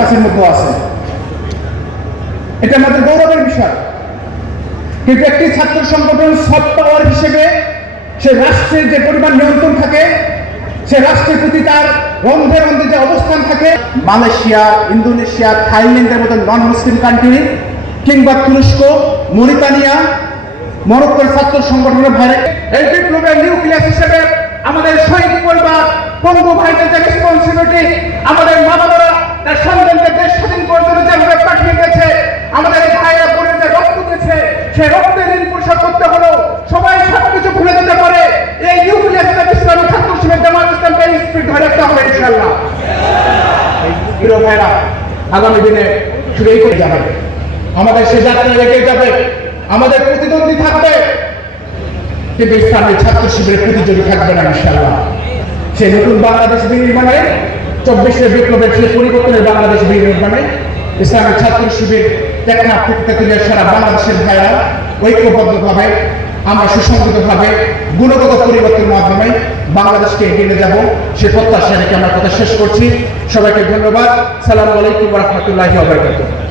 কাছের মধ্যে আছে। এটা আমাদের গৌরবের বিষয়। কিন্তু একটি ছাত্র সংগঠন সফট পাওয়ার হিসেবে সে রাষ্ট্রের যে পরিমাণ নিয়ন্ত্রণ থাকে, সে রাষ্ট্রের প্রতি তার রন্ধে রন্ধে যে অবস্থান থাকে, মালয়েশিয়া, ইন্দোনেশিয়া, থাইল্যান্ডের মতো নন মুসলিম কান্ট্রি কিংবা তুরস্ক, মরিতানিয়া, মরক্কোর ছাত্র সংগঠনের ভাইরে এই বিপ্লবের নিউক্লিয়াস হিসেবে আমাদের শহীদ পরিবার, পঙ্গু ভাইদের যে রেসপন্সিবিলিটি, আমাদের মা বাবারা তার সন্তানকে দেশ স্বাধীন করার জন্য যেভাবে পাঠিয়ে দিয়েছে, আমাদের ভাইরা বোনের যে রক্ত দিয়েছে, সেই রক্তের ঋণ পরিশোধ করতে হলো। সবাই সবকিছু ভুলে যেতে পারে, এই নিউক্লিয়াসটা ইসলামী ছাত্র শিবির জামাত ইসলামকে স্পিড ধরে রাখতে হবে ইনশাআল্লাহ। প্রিয় ভাইরা, আগামী দিনে শুধু এই করে যাবে, আমাদের সে যাত্রা রেখে যাবে, আমাদের প্রতিদ্বন্দ্বী থাকবে, কিন্তু ইসলামী ছাত্র শিবিরের প্রতিযোগী থাকবে না ইনশাআল্লাহ। সেই নতুন বাংলাদেশ বিনির্মাণে, 24 বিপ্লবের সেই পরিবর্তনের বাংলাদেশ বিনির্মাণে ইসলামী ছাত্র শিবির টেকনাফ থেকে সারা বাংলাদেশের ভাইরা ঐক্যবদ্ধভাবে আমরা সুসংগতভাবে গুণগত পরিবর্তনের মাধ্যমে বাংলাদেশকে এগিয়ে নিয়ে যাব, সে প্রত্যাশা রেখে আমার কথা শেষ করছি। সবাইকে ধন্যবাদ। সালামু আলাইকুম ওয়া রাহমাতুল্লাহি ওয়া বারাকাতুহু।